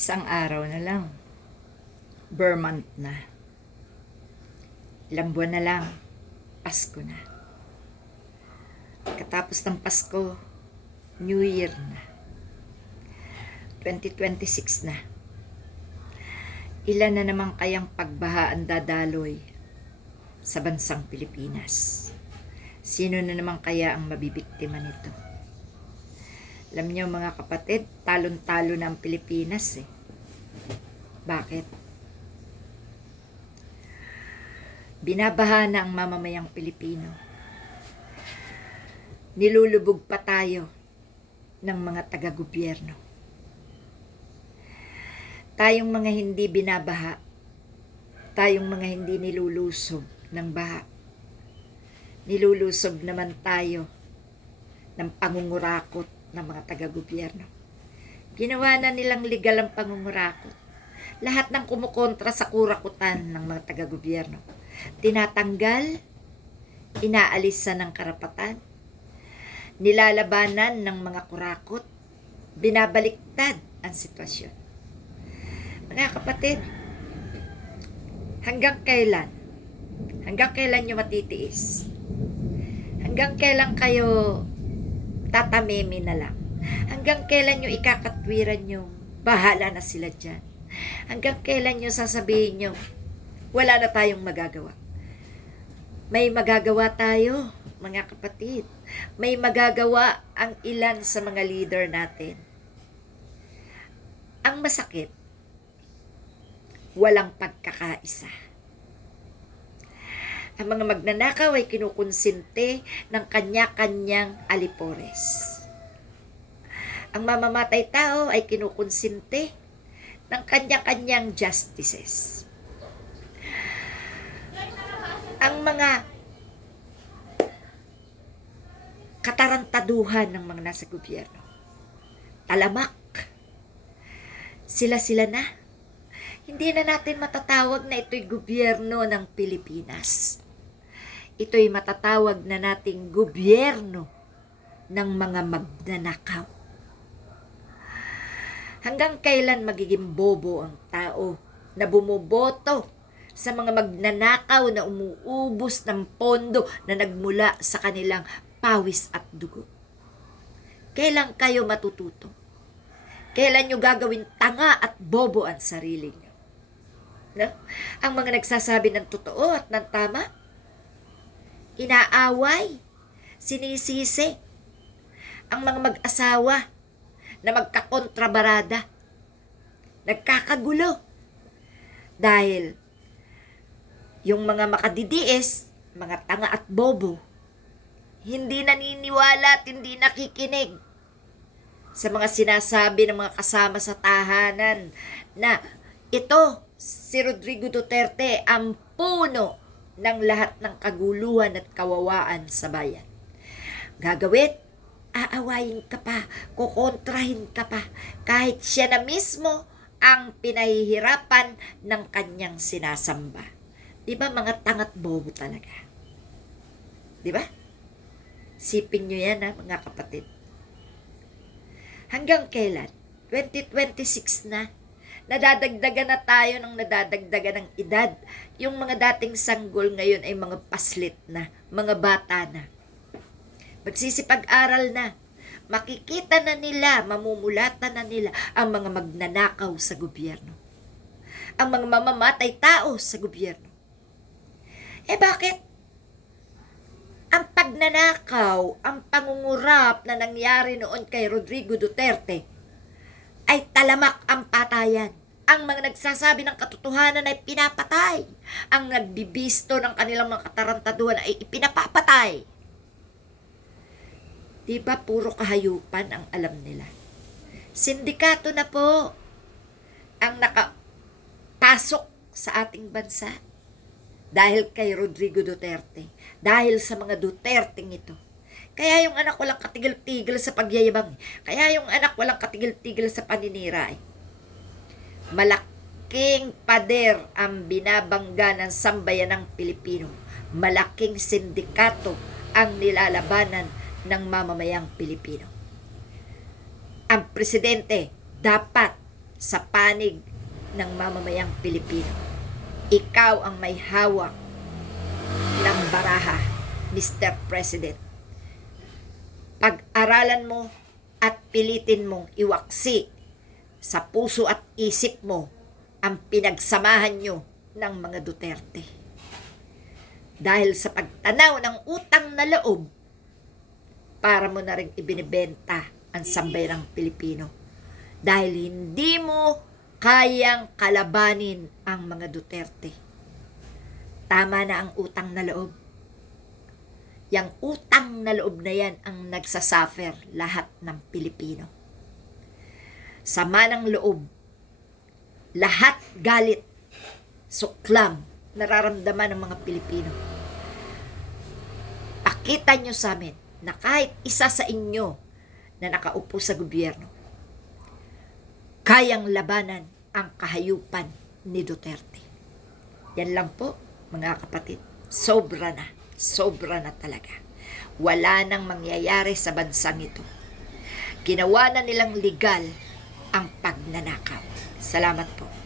Isang araw na lang. Month na. Ilang buwan na lang. Pasko na. Katapos ng Pasko, New Year na. 2026 na. Ilan na naman kayang pagbaha ang dadaloy sa bansang Pilipinas? Sino na naman kaya ang mabibiktima nito? Alam niyo mga kapatid, talon-talo na ang Pilipinas eh. Bakit? Binabaha na ang mamamayang Pilipino. Nilulubog pa tayo ng mga taga-gobyerno. Tayong mga hindi binabaha, tayong mga hindi nilulusob ng baha, nilulusob naman tayo ng pangungurakot ng mga taga-gobyerno. Ginawa na nilang legal ang pangungurakot. Lahat ng kumukontra sa kurakutan ng mga taga-gobyerno, tinatanggal, inaalisan ng karapatan, nilalabanan ng mga kurakot, binabaliktad ang sitwasyon. Mga kapatid, hanggang kailan? Hanggang kailan nyo matitiis? Hanggang kailan kayo tatamimi na lang? Hanggang kailan nyo ikakatwiran nyo, bahala na sila dyan? Hanggang kailan nyo sasabihin nyo, wala na tayong magagawa? May magagawa tayo, mga kapatid. May magagawa ang ilan sa mga leader natin. Ang masakit, walang pagkakaisa. Ang mga magnanakaw ay kinukonsinte ng kanya-kanyang alipores. Ang mamamatay tao ay kinukonsinte ng kanya-kanyang justices. Ang mga katarantaduhan ng mga nasa gobyerno, talamak, sila-sila na. Hindi na natin matatawag na ito'y gobyerno ng Pilipinas. Ito'y matatawag na nating gobyerno ng mga magnanakaw. Hanggang kailan magiging bobo ang tao na bumoboto sa mga magnanakaw na umuubos ng pondo na nagmula sa kanilang pawis at dugo? Kailan kayo matututo? Kailan nyo gagawin tanga at bobo ang sarili nyo? No? Ang mga nagsasabi ng totoo at ng tama, inaaway, sinisisi. Ang mga mag-asawa na magkakontrabarada, nagkakagulo. Dahil yung mga makadidiis, mga tanga at bobo, hindi naniniwala at hindi nakikinig sa mga sinasabi ng mga kasama sa tahanan na ito, si Rodrigo Duterte, ang puno ng lahat ng kaguluhan at kawawaan sa bayan. Gagawin, aawayin ka pa, kukontrahin ka pa, kahit siya na mismo ang pinahihirapan ng kanyang sinasamba. Di ba mga tangat bobo talaga? Di ba? Sipin nyo yan mga kapatid. Hanggang kailan? 2026 na. Nadadagdagan na tayo ng nadadagdagan ng edad. Yung mga dating sanggol ngayon ay mga paslit na, mga bata na. Magsisipag-aral na. Makikita na nila, mamumulatan na nila ang mga magnanakaw sa gobyerno. Ang mga mamamatay tao sa gobyerno. Bakit? Ang pagnanakaw, ang pangungurap na nangyari noon kay Rodrigo Duterte ay talamak ang patayan. Ang mga nagsasabi ng katotohanan ay pinapatay. Ang nagbibisto ng kanilang mga katarantaduhan ay ipinapapatay. Diba puro kahayupan ang alam nila? Sindikato na po ang nakapasok sa ating bansa dahil kay Rodrigo Duterte. Dahil sa mga Duterteng ito. Kaya yung anak walang katigil-tigil sa pagyayabang. Kaya yung anak walang katigil-tigil sa paninira. Malaking pader ang binabangga ng sambayanang Pilipino. Malaking sindikato ang nilalabanan ng mamamayang Pilipino. Ang presidente dapat sa panig ng mamamayang Pilipino. Ikaw ang may hawak ng baraha, Mr. President. Pag-aralan mo at pilitin mong iwaksi sa puso at isip mo ang pinagsamahan nyo ng mga Duterte. Dahil sa pagtanaw ng utang na loob, para mo na rin ibinibenta ang sambayang Pilipino. Dahil hindi mo kayang kalabanin ang mga Duterte. Tama na ang utang na loob. Yang utang na loob na yan ang nagsasuffer lahat ng Pilipino. Sama ng loob, lahat galit, suklam, nararamdaman ng mga Pilipino. Pakita nyo sa amin na kahit isa sa inyo na nakaupo sa gobyerno, kayang labanan ang kahayupan ni Duterte. Yan lang po, mga kapatid. Sobra na talaga. Wala nang mangyayari sa bansang ito. Ginawa na nilang legal ang pagnanakaw. Salamat po.